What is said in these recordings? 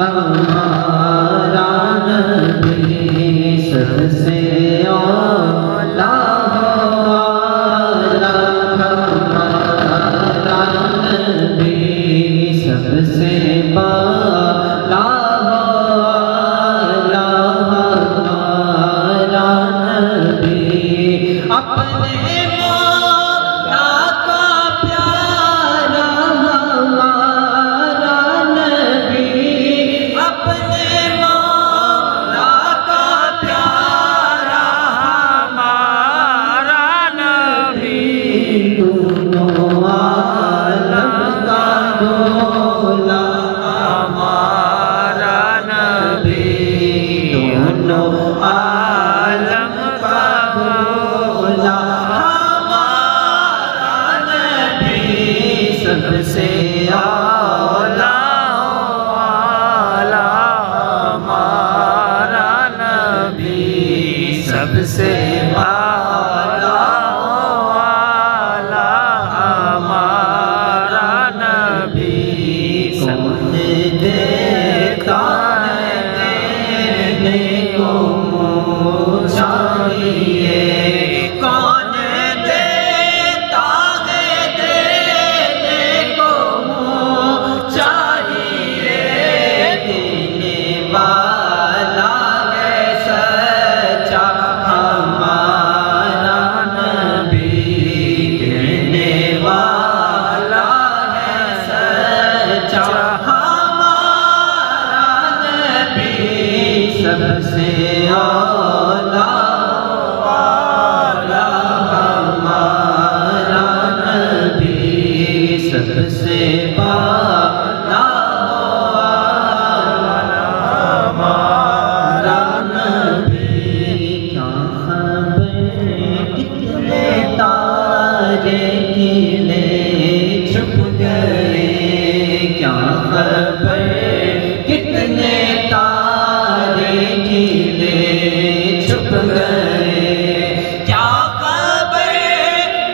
ہمارا نبی سب سے اولا ہمارا نبی سب سے بالا ہمارا نبی اپنے مولا کا پیارا ہمارا نبی اپنے مولا کا پیارا ہمارا نبی دونوں عالم کا بولا ہمارا نبی دونوں عالم کا بولا ہمارا نبی سب سے اولا ہمارا نبی سب سے اولا ہمارا نبی کون دیتا ہے دینے کو منہ چاہیے کون دیتا ہے دینے کو منہ چاہیے دینے والا ہے سچا ہمارا نبی دینے والا ہے سچا ہمارا نبی سب سے اولا ہمارا نبی سب سے بالا ہمارا نبی کیا خبر کتنے تارے کھلے چھپ گئے کیا خبر کتنے تارے کھلے چھپ گئے کیا خبر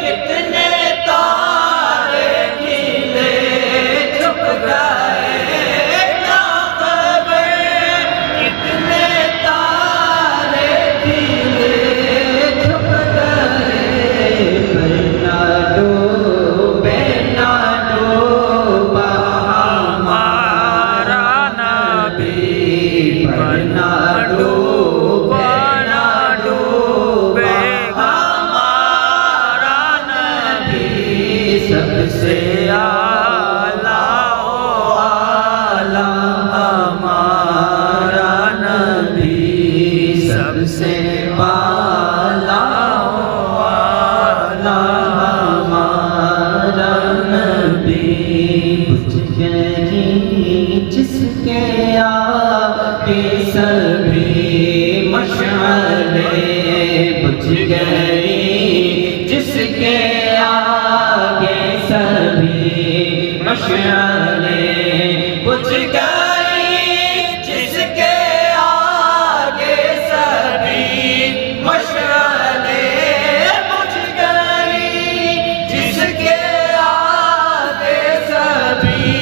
کتنے تارے کھلے چھپ گئے کیا خبر کتنے تارے کھلے چھپ گئے پر نہ ڈوبے نہ ڈوبا ہمارا نبی پر نہ ڈوبے نہ ڈوبے ہمارا نبی سب سے اعلیٰ ہمارا نبی سب سے بالا ہمارا نبی بجھ گئی جس کے آگے سبھی مشعلیں بجھ گئی جس کے آگے سبھی مشعلیں بجھ گئی جس کے آگے سبھی مشعلیں بجھ گئی جس کے آگے سبھی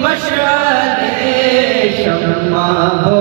مشعلیں شمع